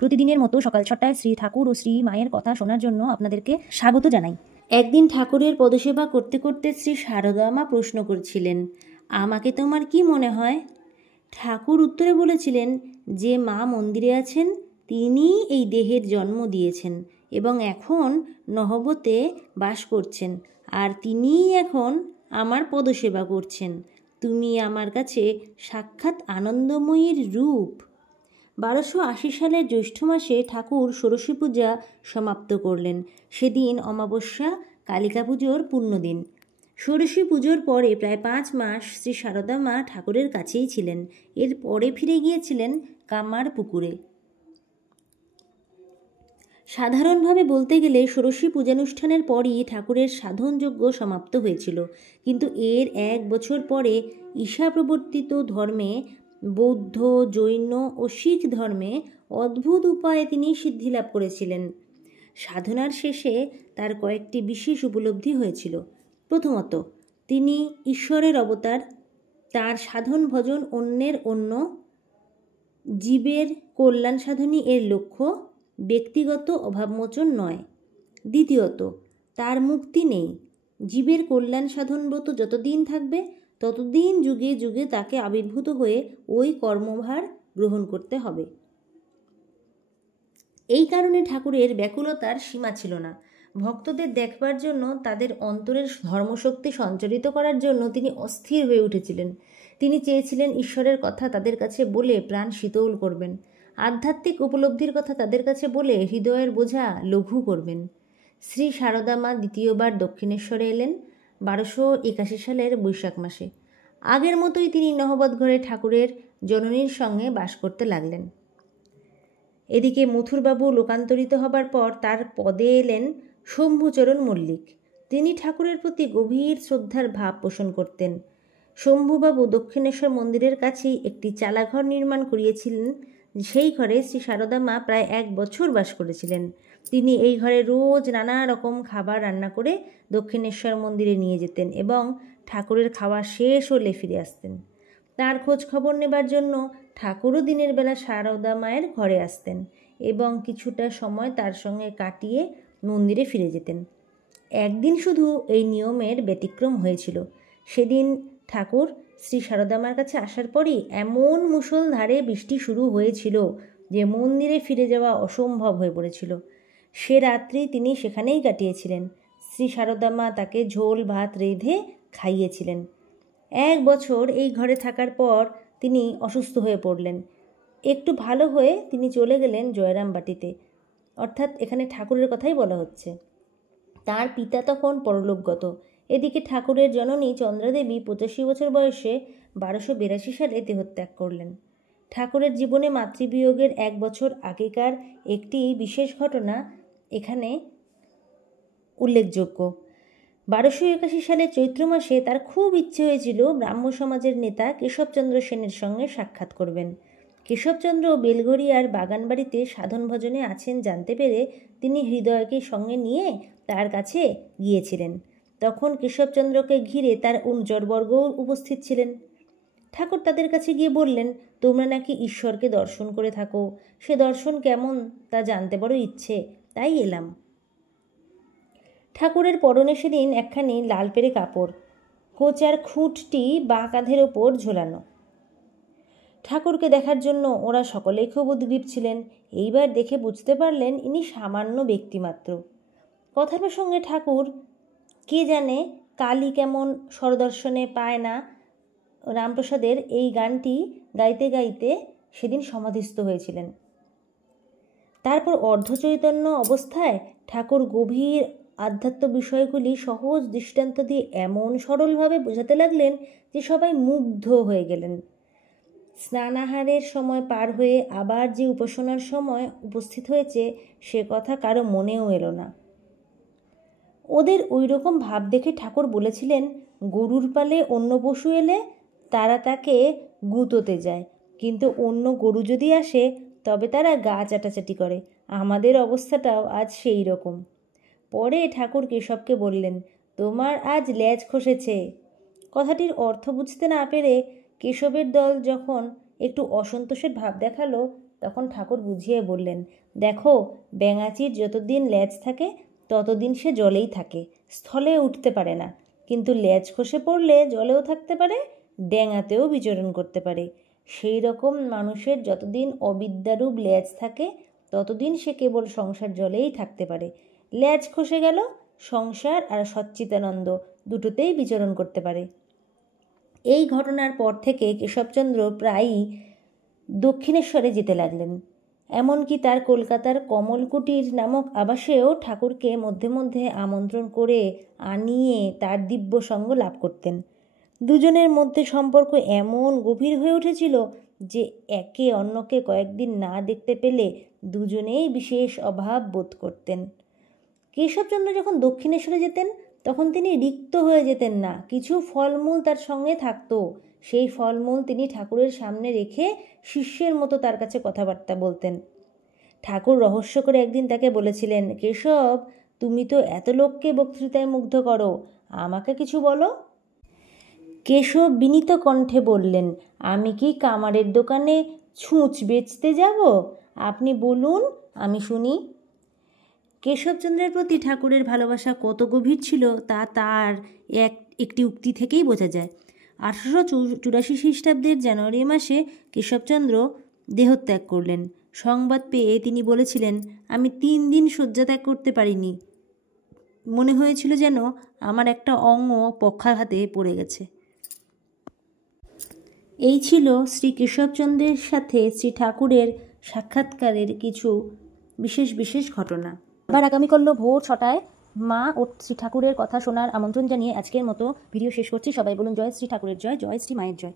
প্রতিদিনের মতো সকাল 6টায় শ্রী ঠাকুর ও শ্রী মায়ের কথা শোনার জন্য আপনাদেরকে স্বাগত জানাই। একদিন ঠাকুরের পদসেবা করতে করতে শ্রী শারদা মা প্রশ্ন করছিলেন, আমাকে তোমার কি মনে হয়? ঠাকুর উত্তরে বলেছিলেন, যে মা মন্দিরে আছেন তিনি এই দেহের জন্ম দিয়েছেন এবং এখন নহবতে বাস করছেন, আর তিনিই এখন আমার পদসেবা করছেন। তুমি আমার কাছে সাক্ষাৎ আনন্দময়ীর রূপ। 1280 সালের জ্যৈষ্ঠ মাসে ঠাকুর ষোড়শী পূজা সমাপ্ত করলেন। সেদিন অমাবস্যা, কালিকা পুজোর পুণ্যদিন। ষোড়শী পুজোর পরে প্রায় 5 মাস শ্রী শারদা মা ঠাকুরের কাছেই ছিলেন। এর পরে ফিরে গিয়েছিলেন কামার পুকুরে। সাধারণভাবে বলতে গেলে ষোড়শী পূজানুষ্ঠানের পরই ঠাকুরের সাধনযজ্ঞ সমাপ্ত হয়েছিল, কিন্তু এর 1 বছর পরে ঈশা প্রবর্তিত ধর্মে, বৌদ্ধ, জৈন ও শিখ ধর্মে অদ্ভুত উপায়ে তিনি সিদ্ধিলাভ করেছিলেন। সাধনার শেষে তার কয়েকটি বিশেষ উপলব্ধি হয়েছিল। প্রথমত, তিনি ঈশ্বরের অবতার। তার সাধন ভজন অন্যের অন্য, জীবের কল্যাণ সাধনই এর লক্ষ্য, ব্যক্তিগত অভাবমোচন নয়। দ্বিতীয়ত, তার মুক্তি নেই। জীবের কল্যাণ সাধনব্রত যতদিন থাকবে ততদিন যুগে যুগে তাকে আবির্ভূত হয়ে ওই কর্মভার গ্রহণ করতে হবে। এই কারণে ঠাকুরের ব্যাকুলতার সীমা ছিল না। ভক্তদের দেখবার জন্য, তাদের অন্তরের ধর্মশক্তি সঞ্চারিত করার জন্য তিনি অস্থির হয়ে উঠেছিলেন। তিনি চেয়েছিলেন ঈশ্বরের কথা তাদের কাছে বলে প্রাণ শীতল করবেন, আধ্যাত্মিক উপলব্ধির কথা তাদের কাছে বলে হৃদয়ের বোঝা লঘু করবেন। শ্রী শারদা মা দ্বিতীয়বার দক্ষিণেশ্বরে এলেন 1281 সালের বৈশাখ মাসে। আগের মতোই তিনি নহবত ঘরে ঠাকুরের জননীর সঙ্গে বাস করতে লাগলেন। এদিকে মথুরবাবু লোকান্তরিত হবার পর তার পদে এলেন শম্ভুচরণ মল্লিক। তিনি ঠাকুরের প্রতি গভীর শ্রদ্ধার ভাব পোষণ করতেন। শম্ভুবাবু দক্ষিণেশ্বর মন্দিরের কাছেই একটি চালাঘর নির্মাণ করিয়েছিলেন। সেই ঘরে শ্রী শারদা মা প্রায় 1 বছর বাস করেছিলেন। তিনি এই ঘরে রোজ নানা রকম খাবার রান্না করে দক্ষিণেশ্বর মন্দিরে নিয়ে যেতেন এবং ঠাকুরের খাওয়া শেষ হলে ফিরে আসতেন। তার খোঁজ খবর নেবার জন্য ঠাকুরও দিনের বেলা শারদা মায়ের ঘরে আসতেন এবং কিছুটা সময় তার সঙ্গে কাটিয়ে মন্দিরে ফিরে যেতেন। একদিন শুধু এই নিয়মের ব্যতিক্রম হয়েছিল। সেদিন ঠাকুর শ্রী শারদা মার কাছে আসার পরই এমন মুষলধারে বৃষ্টি শুরু হয়েছিল যে মন্দিরে ফিরে যাওয়া অসম্ভব হয়ে পড়েছিল। সে রাত্রি তিনি সেখানেই কাটিয়েছিলেন। শ্রী শারদা মা তাকে ঝোল ভাত রেঁধে খাইয়েছিলেন। 1 বছর এই ঘরে থাকার পর তিনি অসুস্থ হয়ে পড়লেন। একটু ভালো হয়ে তিনি চলে গেলেন জয়রামবাটিতে, অর্থাৎ এখানে ঠাকুরের কথাই বলা হচ্ছে। তার পিতা তখন পরলোকগত। এদিকে ঠাকুরের জননী চন্দ্রাদেবী 85 বছর বয়সে 1282 সালে দেহত্যাগ করলেন। ঠাকুরের জীবনে মাতৃবিয়োগের 1 বছর আগেকার একটি বিশেষ ঘটনা এখানে উল্লেখযোগ্য। 1281 সালে চৈত্র মাসে তার খুব ইচ্ছে হয়েছিল ব্রাহ্ম সমাজের নেতা কেশবচন্দ্র সেনের সঙ্গে সাক্ষাৎ করবেন। কেশবচন্দ্র বেলঘরিয়ার বাগানবাড়িতে সাধন ভজনে আছেন জানতে পেরে তিনি হৃদয়কে সঙ্গে নিয়ে তার কাছে গিয়েছিলেন। তখন কেশবচন্দ্রকে ঘিরে তার অনুচরবর্গও উপস্থিত ছিলেন। ঠাকুর তাদের কাছে গিয়ে বললেন, তোমরা নাকি ঈশ্বরকে দর্শন করে থাকো, সে দর্শন কেমন তা জানতে বড় ইচ্ছে, তাই এলাম। ঠাকুরের পরনে সেদিন একখানি লাল পেরে কাপড়, কোচার খুঁটটি বাঁ কাঁধের ওপর ঝোলানো। ঠাকুরকে দেখার জন্য ওরা সকলেই খুব উদ্গ্রীব ছিলেন। এইবার দেখে বুঝতে পারলেন ইনি সামান্য ব্যক্তিমাত্র। কথার প্রসঙ্গে ঠাকুর কে জানে কালী কেমন স্বরদর্শনে পায় না রামপ্রসাদের এই গানটি গাইতে গাইতে সেদিন সমাধিস্থ হয়েছিলেন। তারপর অর্ধচৈতন্য অবস্থায় ঠাকুর গভীর আধ্যাত্ম বিষয়গুলি সহজ দৃষ্টান্ত দিয়ে এমন সরলভাবে বোঝাতে লাগলেন যে সবাই মুগ্ধ হয়ে গেলেন। স্নানাহারের সময় পার হয়ে আবার যে উপাসনার সময় উপস্থিত হয়েছে সে কথা কারো মনেও এলো না। ওদের ওই রকম ভাব দেখে ঠাকুর বলেছিলেন, গরুর পালে অন্য পশু এলে তারা তাকে গুঁতোতে যায়, কিন্তু অন্য গরু যদি আসে তবে তারা গা চাটাচাটি করে। আমাদের অবস্থাটাও আজ সেই রকম। পরে ঠাকুর কেশবকে বললেন, তোমার আজ লেজ খসেছে। কথাটির অর্থ বুঝতে না পেরে কেশবের দল যখন একটু অসন্তোষের ভাব দেখালো তখন ঠাকুর বুঝিয়ে বললেন, দেখো, ব্যাঙাচির যতদিন লেজ থাকে ততদিন সে জলেই থাকে, স্থলে উঠতে পারে না, কিন্তু লেজ খসে পড়লে জলেও থাকতে পারে, ডেঙাতেও বিচরণ করতে পারে। সেই রকম মানুষের যতদিন অবিদ্যারূপ লেজ থাকে ততদিন সে কেবল সংসার জলেই থাকতে পারে। লেজ খসে গেল, সংসার আর সচ্চিদানন্দ দুটোতেই বিচরণ করতে পারে। এই ঘটনার পর থেকে কেশবচন্দ্র প্রায়ই দক্ষিণেশ্বরে যেতে লাগলেন। এমনকি তার কলকাতার কমলকুটির নামক আবাসেও ঠাকুরকে মধ্যে মধ্যে আমন্ত্রণ করে আনিয়ে তার দিব্য সঙ্গ লাভ করতেন। দুজনের মধ্যে সম্পর্ক এমন গভীর হয়ে উঠেছিল যে একে অন্যকে কয়েকদিন না দেখতে পেলে দুজনেই বিশেষ অভাব বোধ করতেন। কেশবচন্দ্র যখন দক্ষিণেশ্বরে যেতেন তখন তিনি রিক্ত হয়ে যেতেন না, কিছু ফলমূল তার সঙ্গে থাকতো। সেই ফলমূল তিনি ঠাকুরের সামনে রেখে শিষ্যের মতো তার কাছে কথাবার্তা বলতেন। ঠাকুর রহস্য করে একদিন তাকে বলেছিলেন, কেশব, তুমি তো এত লোককে বক্তৃতায় মুগ্ধ করো, আমাকে কিছু বলো। কেশব বিনীত কণ্ঠে বললেন, আমি কি কামারের দোকানে ছুঁচ বেচতে যাব? আপনি বলুন, আমি শুনি। কেশবচন্দ্রের প্রতি ঠাকুরের ভালোবাসা কত গভীর ছিল তা তার একটি উক্তি থেকেই বোঝা যায়। 1884 খ্রিস্টাব্দের জানুয়ারি মাসে কেশবচন্দ্র দেহত্যাগ করলেন। সংবাদ পেয়ে তিনি বলেছিলেন, আমি 3 দিন শয্যাত্যাগ করতে পারিনি, মনে হয়েছিল যেন আমার একটা অঙ্গ পক্ষাঘাতে পড়ে গেছে। এই ছিল শ্রী কেশবচন্দ্রের সাথে শ্রী ঠাকুরের সাক্ষাৎকারের কিছু বিশেষ বিশেষ ঘটনা। আবার আগামীকাল ভোর 6টায় মা ও শ্রী ঠাকুরের কথা শোনার আমন্ত্রণ জানিয়ে আজকের মতো ভিডিও শেষ করছি। সবাই বলুন জয় শ্রী ঠাকুরের জয়, জয় শ্রী মায়ের জয়।